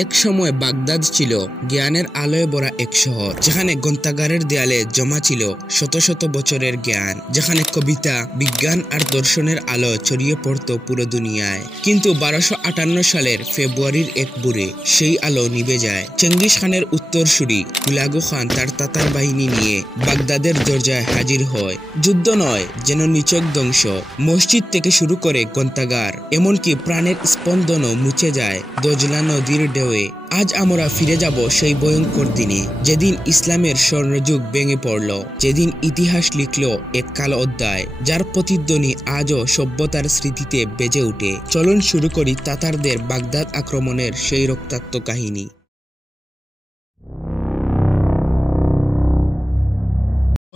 এক সময় বাগদাদ ছিল জ্ঞানের আলোয় ভরা এক শহর, যেখানে গ্রন্থাগারের দেয়ালে জমা ছিল শত শত বছরের জ্ঞান, যেখানে কবিতা, বিজ্ঞান আর দর্শনের আলো ছড়িয়ে পড়ত পুরো দুনিয়ায়। কিন্তু 1258 সালের ফেব্রুয়ারির এক ভোরে সেই আলো নিভে যায়। চেঙ্গিস খানের উত্তরসূরি হুলাগু খান তার তাতার বাহিনী নিয়ে বাগদাদের দরজায় হাজির হয়। যুদ্ধ নয়, যেন নিছক ধ্বংস। মসজিদ থেকে শুরু করে গ্রন্থাগার, এমনকি প্রাণের স্পন্দনও মুছে যায় দজলা নদীর ঢেউয়ে। আজ আমরা ফিরে যাব সেই ভয়ঙ্কর দিনে, যেদিন ইসলামের স্বর্ণযুগ ভেঙে পড়ল, যেদিন ইতিহাস লিখল এক কালো অধ্যায়, যার প্রতিধ্বনি আজও সভ্যতার স্মৃতিতে বেজে ওঠে। চলুন শুরু করি তাতারদের বাগদাদ আক্রমণের সেই রক্তাক্ত কাহিনী।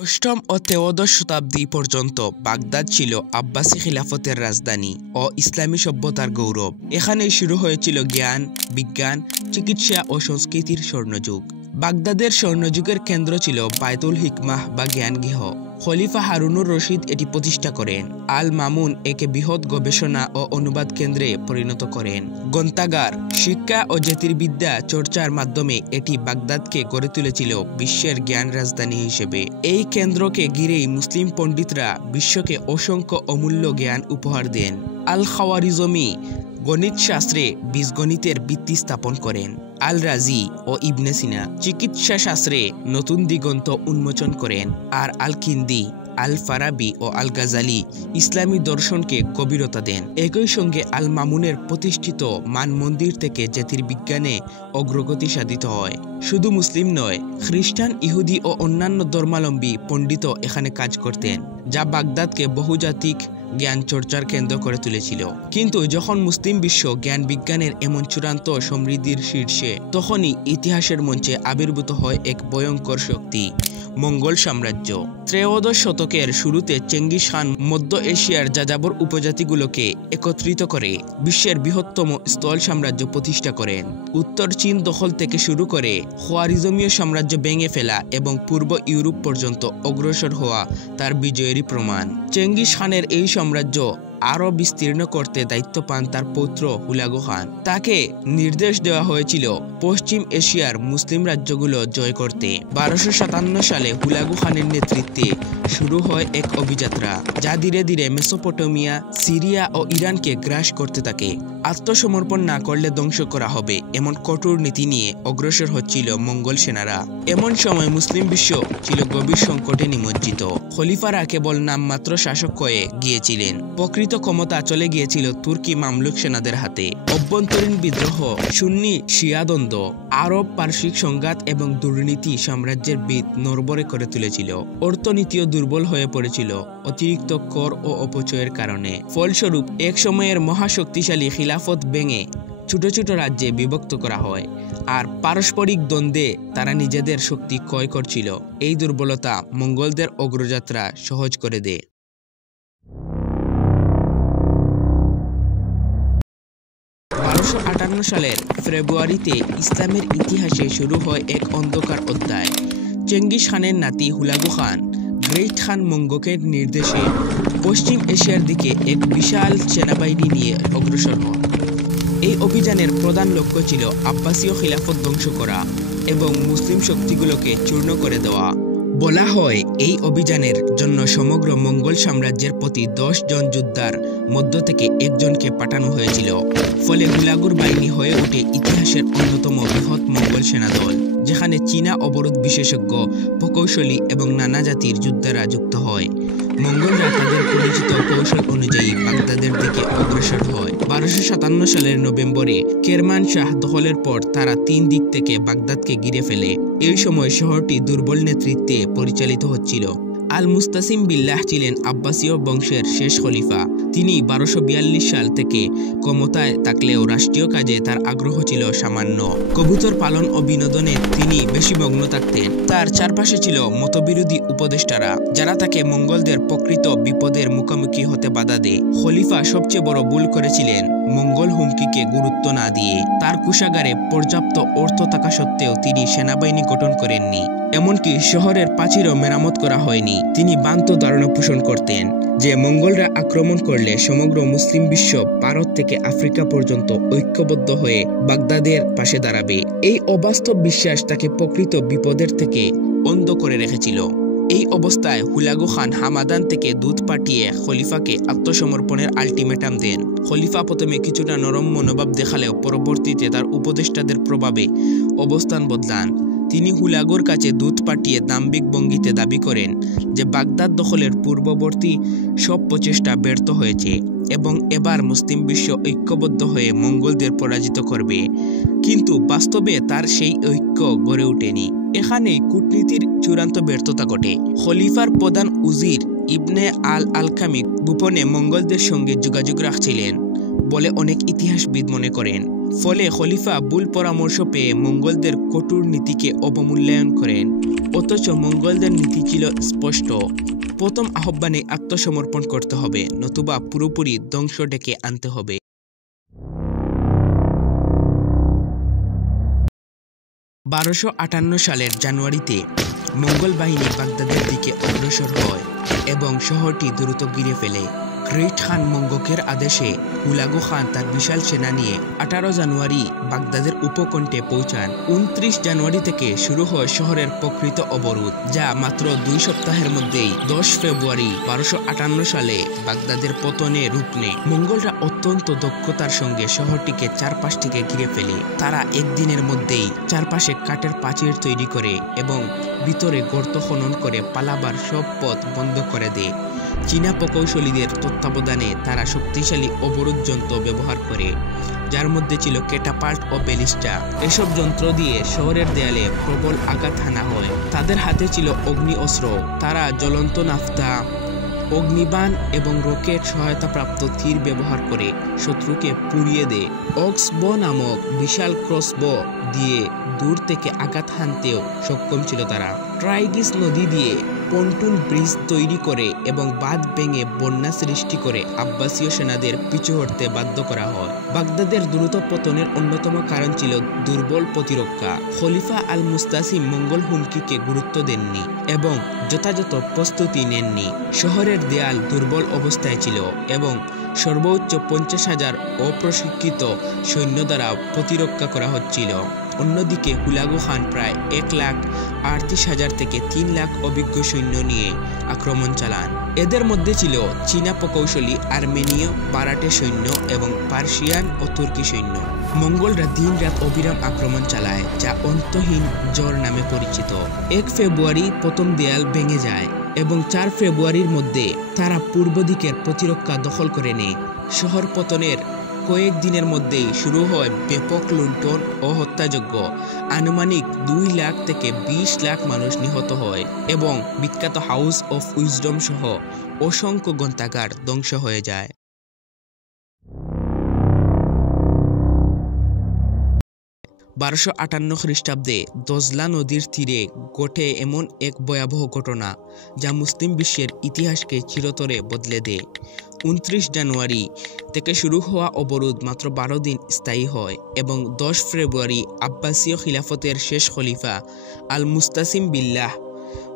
অষ্টম ও ত্রয়োদশ শতাব্দী পর্যন্ত বাগদাদ ছিল আব্বাসী খিলাফতের রাজধানী ও ইসলামী সভ্যতার গৌরব। এখানেই শুরু হয়েছিল জ্ঞান, বিজ্ঞান, চিকিৎসা ও সংস্কৃতির স্বর্ণযুগ। বাগদাদের স্বর্ণযুগের কেন্দ্র ছিল বায়তুল হিকমাহ বা জ্ঞানগৃহ। খলিফা হারুনুর রশিদ এটি প্রতিষ্ঠা করেন। আল মামুন একে বৃহৎ গবেষণা ও অনুবাদ কেন্দ্রে পরিণত করেন। গ্রন্থাগার, শিক্ষা ও জ্যোতির্বিদ্যা চর্চার মাধ্যমে এটি বাগদাদকে গড়ে তুলেছিল বিশ্বের জ্ঞান রাজধানী হিসেবে। এই কেন্দ্রকে ঘিরেই মুসলিম পণ্ডিতরা বিশ্বকে অসংখ্য অমূল্য জ্ঞান উপহার দেন। আল খাওয়ারিজমি গণিত শাস্ত্রে বীজগণিতের ভিত্তি স্থাপন করেন। আল রাজি ও ইবনে সিনা চিকিৎসা শাস্ত্রে নতুন দিগন্ত উন্মোচন করেন। আর আল কিন্দি, আল ফারাবি ও আল গাজালি ইসলামী দর্শনকে গভীরতা দেন। একই সঙ্গে আল মামুনের প্রতিষ্ঠিত মান মন্দির থেকে জ্যোতির্বিজ্ঞানে অগ্রগতি সাধিত হয়। শুধু মুসলিম নয়, খ্রিস্টান, ইহুদি ও অন্যান্য ধর্মাবলম্বী পণ্ডিত এখানে কাজ করতেন, যা বাগদাদকে বহুজাতিক জ্ঞান চর্চার কেন্দ্র করে তুলেছিল। কিন্তু যখন মুসলিম বিশ্ব জ্ঞান বিজ্ঞানের এমন চূড়ান্ত সমৃদ্ধির শীর্ষে, তখনই ইতিহাসের মঞ্চে আবির্ভূত হয় এক ভয়ঙ্কর শক্তি, মঙ্গল সাম্রাজ্য। ত্রয়োদশ শতকের শুরুতে চেঙ্গিস খান মধ্য এশিয়ার যাযাবর উপজাতিগুলোকে একত্রিত করে বিশ্বের বৃহত্তম স্থল সাম্রাজ্য প্রতিষ্ঠা করেন। উত্তর চীন দখল থেকে শুরু করে খোয়ারিজমীয় সাম্রাজ্য ভেঙে ফেলা এবং পূর্ব ইউরোপ পর্যন্ত অগ্রসর হওয়া তার বিজয়েরই প্রমাণ। চেঙ্গিস খানের এই সাম্রাজ্য আরও বিস্তীর্ণ করতে দায়িত্ব পান তার পৌত্র হুলাগু খান। তাকে নির্দেশ দেওয়া হয়েছিল পশ্চিম এশিয়ার মুসলিম রাজ্যগুলো জয় করতে। 1257 সালে হুলাগু খানের নেতৃত্বে শুরু হয় এক অভিযাত্রা, যা ধীরে ধীরে মেসোপটেমিয়া, সিরিয়া ও ইরানকে গ্রাস করতে থাকে। আত্মসমর্পণ না করলে ধ্বংস করা হবে, এমন কঠোর নীতি নিয়ে অগ্রসর হচ্ছিল মঙ্গল সেনারা। এমন সময় মুসলিম বিশ্ব ছিল গভীর সংকটে নিমজ্জিত। খলিফারা কেবল নামমাত্র শাসক হয়ে গিয়েছিলেন, প্রকৃত ক্ষমতা চলে গিয়েছিল তুর্কি মামলুক সেনাদের হাতে। অভ্যন্তরীণ বিদ্রোহ, সুন্নি শিয়া দ্বন্দ্ব, আরব পারসিক সংঘাত এবং দুর্নীতি সাম্রাজ্যের ভিত নড়বড়ে করে তুলেছিল। অর্থনীতিও দুর্বল হয়ে পড়েছিল অতিরিক্ত কর ও অপচয়ের কারণে। ফলস্বরূপ এক সময়ের মহাশক্তিশালী খিলাফত ভেঙে ছোট ছোট রাজ্যে বিভক্ত করা হয়, আর পারস্পরিক দ্বন্দ্বে তারা নিজেদের শক্তি ক্ষয় করছিল। এই দুর্বলতা মঙ্গলদের অগ্রযাত্রা সহজ করে দেয়। 1258 সালের ফেব্রুয়ারিতে ইসলামের ইতিহাসে শুরু হয় এক অন্ধকার অধ্যায়। চেঙ্গিস খানের নাতি হুলাগু খান গ্রেট খান মঙ্গকের নির্দেশে পশ্চিম এশিয়ার দিকে এক বিশাল সেনাবাহিনী নিয়ে অগ্রসর হন। এই অভিযানের প্রধান লক্ষ্য ছিল আব্বাসীয় খিলাফত ধ্বংস করা এবং মুসলিম শক্তিগুলোকে চূর্ণ করে দেওয়া। বলা হয় এই অভিযানের জন্য সমগ্র মঙ্গল সাম্রাজ্যের প্রতি 10 জন যোদ্ধার মধ্য থেকে একজনকে পাঠানো হয়েছিল। ফলে হুলাগুর বাহিনী হয়ে ওঠে ইতিহাসের অন্যতম বৃহৎ মঙ্গল সেনাদল, যেখানে চীনা অবরোধ বিশেষজ্ঞ, প্রকৌশলী এবং নানা জাতির যোদ্ধারা যুক্ত হয়। মঙ্গলরা তাদের পরিচিত কৌশল অনুযায়ী বাগদাদের দিকে অগ্রসর হয়। 1257 সালের নভেম্বরে কেরমান শাহ দখলের পর তারা 3 দিক থেকে বাগদাদকে ঘিরে ফেলে। এই সময় শহরটি দুর্বল নেতৃত্বে পরিচালিত হচ্ছিল। আল মুস্তাসিম বিল্লাহ ছিলেন আব্বাসীয় বংশের শেষ খলিফা। তিনি 1242 সাল থেকে ক্ষমতায় থাকলেও রাষ্ট্রীয় কাজে তার আগ্রহ ছিল সামান্য। কবুতর পালন ও বিনোদনে তিনি বেশি মগ্ন থাকতেন। তার চারপাশে ছিল মতবিরোধী উপদেষ্টারা, যারা তাকে মঙ্গলদের প্রকৃত বিপদের মুখোমুখি হতে বাধা দেয়। খলিফা সবচেয়ে বড় ভুল করেছিলেন মঙ্গল হুমকিকে গুরুত্ব না দিয়ে তার কোষাগারে পর্যাপ্ত অর্থ থাকা সত্ত্বেও তিনি সেনাবাহিনী গঠন করেননি। এমনকি শহরের প্রাচীরও মেরামত করা হয়নি। তিনি ভ্রান্ত ধারণা পোষণ করতেন যে মঙ্গলরা আক্রমণ করলে সমগ্র মুসলিম বিশ্ব ভারত থেকে আফ্রিকা পর্যন্ত ঐক্যবদ্ধ হয়ে বাগদাদের পাশে দাঁড়াবে। এই অবাস্তব বিশ্বাস তাকে প্রকৃত বিপদের থেকে অন্ধ করে রেখেছিল। এই অবস্থায় হুলাগু খান হামাদান থেকে দূত পাঠিয়ে খলিফাকে আত্মসমর্পণের আলটিমেটাম দেন। খলিফা প্রথমে কিছুটা নরম মনোভাব দেখালেও পরবর্তীতে তার উপদেষ্টাদের প্রভাবে অবস্থান বদলান। তিনি হুলাগুর কাছে দূত পাঠিয়ে দাম্ভিক ভঙ্গিতে দাবি করেন যে বাগদাদ দখলের পূর্ববর্তী সব প্রচেষ্টা ব্যর্থ হয়েছে এবং এবার মুসলিম বিশ্ব ঐক্যবদ্ধ হয়ে মঙ্গলদের পরাজিত করবে। কিন্তু বাস্তবে তার সেই ঐক্য গড়ে ওঠেনি। এখানেই কূটনীতির চূড়ান্ত ব্যর্থতা ঘটে। খলিফার প্রধান উজির ইবনে আল আলকামি গোপনে মঙ্গলদের সঙ্গে যোগাযোগ রাখছিলেন বলে অনেক ইতিহাসবিদ মনে করেন। ফলে খলিফা ভুল পরামর্শ পেয়ে মঙ্গলদের কঠোর নীতিকে অবমূল্যায়ন করেন। অথচ মঙ্গলদের নীতি ছিল স্পষ্ট, প্রথম আহ্বানে আত্মসমর্পণ করতে হবে, নতুবা পুরোপুরি ধ্বংস ডেকে আনতে হবে। 1258 সালের জানুয়ারিতে মঙ্গল বাহিনী বাগদাদের দিকে অগ্রসর হয় এবং শহরটি দ্রুত ঘিরে ফেলে। গ্রেট খান মঙ্গকের আদেশে হুলাগু খান তার বিশাল সেনা নিয়ে 18 জানুয়ারি বাগদাদের উপকণ্ঠে পৌঁছান। 29 জানুয়ারি থেকে শুরু হয় শহরের প্রকৃত অবরোধ, যা মাত্র 2 সপ্তাহের মধ্যেই 10 ফেব্রুয়ারি 1258 সালে বাগদাদের পতনে রূপ নেয়। মঙ্গলরা অত্যন্ত দক্ষতার সঙ্গে শহরটিকে চারপাশ থেকে ঘিরে ফেলে। তারা একদিনের মধ্যেই চারপাশে কাঠের প্রাচীর তৈরি করে এবং ভিতরে গর্ত খনন করে পালাবার সব পথ বন্ধ করে দেয়। চীনা প্রকৌশলীদের তত্ত্বাবধানে তারা শক্তিশালী অবরোধ যন্ত্র ব্যবহার করে, যার মধ্যে ছিল ক্যাটাপাল্ট ও ব্যালিস্টা। এসব যন্ত্র দিয়ে শহরের দেয়ালে প্রবল আঘাত হানা হয়। তাদের হাতে ছিল অগ্নি অস্ত্র। তারা জ্বলন্ত নাফতা, অগ্নিবাণ এবং রকেট সহায়তাপ্রাপ্ত তীর ব্যবহার করে শত্রুকে পুড়িয়ে দেয়। অক্সবো নামক বিশাল ক্রসবো দিয়ে দূর থেকে আঘাত হানতেও সক্ষম ছিল তারা। ট্রাইগিস নদী দিয়ে পন্টুন ব্রিজ তৈরি করে এবং বাঁধ ভেঙে বন্যা সৃষ্টি করে আব্বাসীয় সেনাদের পিছু হটতে বাধ্য করা হয়। বাগদাদের দ্রুত পতনের অন্যতম কারণ ছিল দুর্বল প্রতিরক্ষা। খলিফা আল মুস্তাসিম মঙ্গল হুমকিকে গুরুত্ব দেননি এবং যথাযথ প্রস্তুতি নেননি। শহরের দেয়াল দুর্বল অবস্থায় ছিল এবং সর্বোচ্চ 50,000 অপ্রশিক্ষিত সৈন্য দ্বারা প্রতিরক্ষা করা হচ্ছিল। অন্যদিকে হুলাগু খান প্রায় 1,38,000 থেকে 3 লাখ অভিজ্ঞ সৈন্য নিয়ে আক্রমণ চালান। এদের মধ্যে ছিল চীনা প্রকৌশলী, আর্মেনীয়, বারাটে সৈন্য এবং পার্সিয়ান ও তুর্কি সৈন্য। মঙ্গলরা দিন-রাত অবিরাম আক্রমণ চালায়, যা অন্তহীন জ্বর নামে পরিচিত। 1 ফেব্রুয়ারি প্রথম দেয়াল ভেঙে যায় এবং 4 ফেব্রুয়ারির মধ্যে তারা পূর্ব দিকের প্রতিরক্ষা দখল করে নেয়। শহর পতনের কয়েকদিনের মধ্যেই শুরু হয় ব্যাপক লুণ্ঠন ও হত্যাযজ্ঞ। আনুমানিক 2 লাখ থেকে 20 লাখ মানুষ নিহত হয় এবং বিখ্যাত হাউস অফ উইজডম সহ অসংখ্য গ্রন্থাগার ধ্বংস হয়ে যায়। 1258 খ্রিস্টাব্দে দজলা নদীর তীরে ঘটে এমন এক ভয়াবহ ঘটনা যা মুসলিম বিশ্বের ইতিহাসকে চিরতরে বদলে দেয়। 29 জানুয়ারি থেকে শুরু হওয়া অবরোধ মাত্র 12 দিন স্থায়ী হয় এবং 10 ফেব্রুয়ারি আব্বাসীয় খিলাফতের শেষ খলিফা আল মুস্তাসিম বিল্লাহ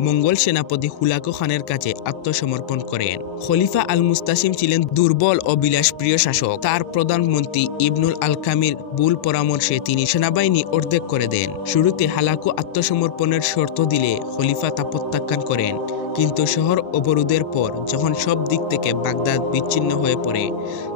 মঙ্গল সেনাপতি হুলাগু খানের কাছে আত্মসমর্পণ করেন। খলিফা আল মুস্তাসিম ছিলেন দুর্বল ও বিলাসপ্রিয় শাসক। তার প্রধানমন্ত্রী ইবনুল আলকামির ভুল পরামর্শে তিনি সেনাবাহিনী অর্ধেক করে দেন। শুরুতে হালাকু আত্মসমর্পণের শর্ত দিলে খলিফা তা প্রত্যাখ্যান করেন, কিন্তু শহর অবরোধের পর যখন সব দিক থেকে বাগদাদ বিচ্ছিন্ন হয়ে পড়ে,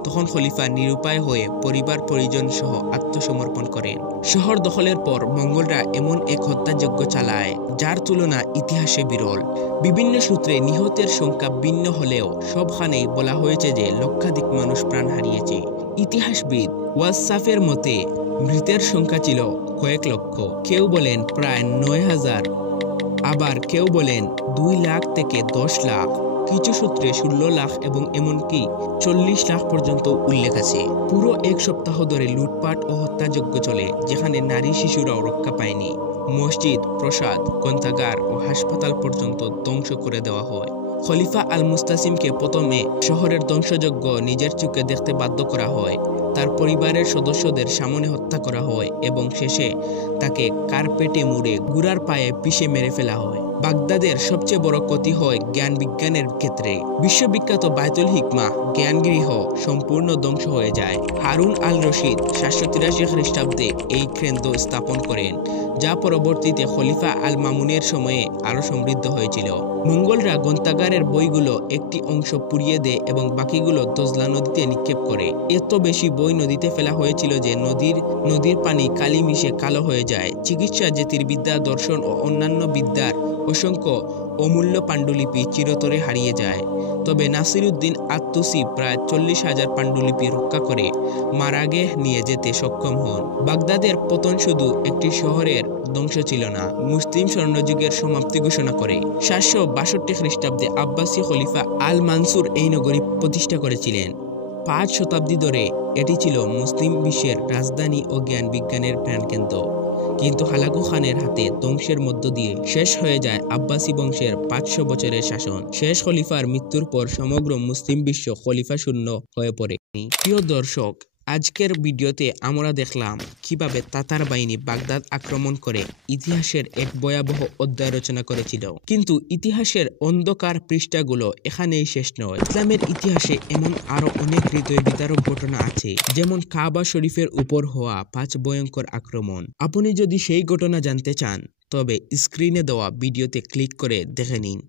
তখন খলিফা নিরুপায় হয়ে পরিবার পরিজন সহ আত্মসমর্পণ করেন। শহর দখলের পর মঙ্গলরা এমন এক হত্যাযজ্ঞ চালায় যার তুলনা ইতিহাসে বিরল। বিভিন্ন সূত্রে নিহতের সংখ্যা ভিন্ন হলেও সবখানেই বলা হয়েছে যে লক্ষাধিক মানুষ প্রাণ হারিয়েছে। ইতিহাসবিদ ওয়াসসাফের মতে মৃতের সংখ্যা ছিল কয়েক লক্ষ। কেউ বলেন প্রায় 9,000, আবার কেউ বলেন 2 লাখ থেকে 10 লাখ। কিছু সূত্রে 16 লাখ এবং এমনকি 40 লাখ পর্যন্ত উল্লেখ আছে। পুরো 1 সপ্তাহ ধরে লুটপাট ও হত্যাযজ্ঞ চলে, যেখানে নারী শিশুরাও রক্ষা পায়নি। মসজিদ, প্রসাদ, গ্রন্থাগার ও হাসপাতাল পর্যন্ত ধ্বংস করে দেওয়া হয়। খলিফা আল মুস্তাসিমকে প্রথমে শহরের ধ্বংসযজ্ঞ নিজের চোখে দেখতে বাধ্য করা হয়। তার পরিবারের সদস্যদের সামনে হত্যা করা হয় এবং শেষে তাকে কার্পেটে মুড়ে ঘোড়ার পায়ে পিষে মেরে ফেলা হয়। বাগদাদের সবচেয়ে বড় ক্ষতি হয় জ্ঞান বিজ্ঞানের ক্ষেত্রে। বিশ্ববিখ্যাত বায়তুল হিকমা জ্ঞানগৃহ সম্পূর্ণ ধ্বংস হয়ে যায়। হারুন আল রশিদ 783 খ্রিস্টাব্দে এই কেন্দ্র স্থাপন করেন, যা পরবর্তীতে খলিফা আল মামুনের সময়ে আরও সমৃদ্ধ হয়েছিল। মঙ্গলরা গ্রন্থাগারের বইগুলো একটি অংশ পুড়িয়ে দেয় এবং বাকিগুলো দজলা নদীতে নিক্ষেপ করে। এত বেশি বই নদীতে ফেলা হয়েছিল যে নদীর পানি কালি মিশে কালো হয়ে যায়। চিকিৎসা, জ্যোতির্বিদ্যা, দর্শন ও অন্যান্য বিদ্যার অসংখ্য অমূল্য পাণ্ডুলিপি চিরতরে হারিয়ে যায়। তবে নাসিরউদ্দিন আত-তুসি প্রায় 40,000 পাণ্ডুলিপি রক্ষা করে মারাগে নিয়ে যেতে সক্ষম হন। বাগদাদের পতন শুধু একটি শহরের ধ্বংস ছিল না, মুসলিম স্বর্ণযুগের সমাপ্তি ঘোষণা করে। 762 খ্রিস্টাব্দে আব্বাসী খলিফা আল মানসুর এই নগরী প্রতিষ্ঠা করেছিলেন। 5 শতাব্দী ধরে এটি ছিল মুসলিম বিশ্বের রাজধানী ও জ্ঞান বিজ্ঞানের প্রাণকেন্দ্র। কিন্তু হালাকু খানের হাতে ধ্বংসের মধ্য দিয়ে শেষ হয়ে যায় আব্বাসী বংশের 500 বছরের শাসন। শেষ খলিফার মৃত্যুর পর সমগ্র মুসলিম বিশ্ব খলিফা শূন্য হয়ে পড়ে। প্রিয় দর্শক, আজকের ভিডিওতে আমরা দেখলাম কিভাবে তাতার বাহিনী বাগদাদ আক্রমণ করে ইতিহাসের এক ভয়াবহ অধ্যায় রচনা করেছিল। কিন্তু ইতিহাসের অন্ধকার পৃষ্ঠাগুলো এখানেই শেষ নয়। ইসলামের ইতিহাসে এমন আরো অনেক হৃদয় বিদারক ঘটনা আছে, যেমন কাবা শরীফের উপর হওয়া 5 ভয়ঙ্কর আক্রমণ। আপনি যদি সেই ঘটনা জানতে চান, তবে স্ক্রিনে দেওয়া ভিডিওতে ক্লিক করে দেখে নিন।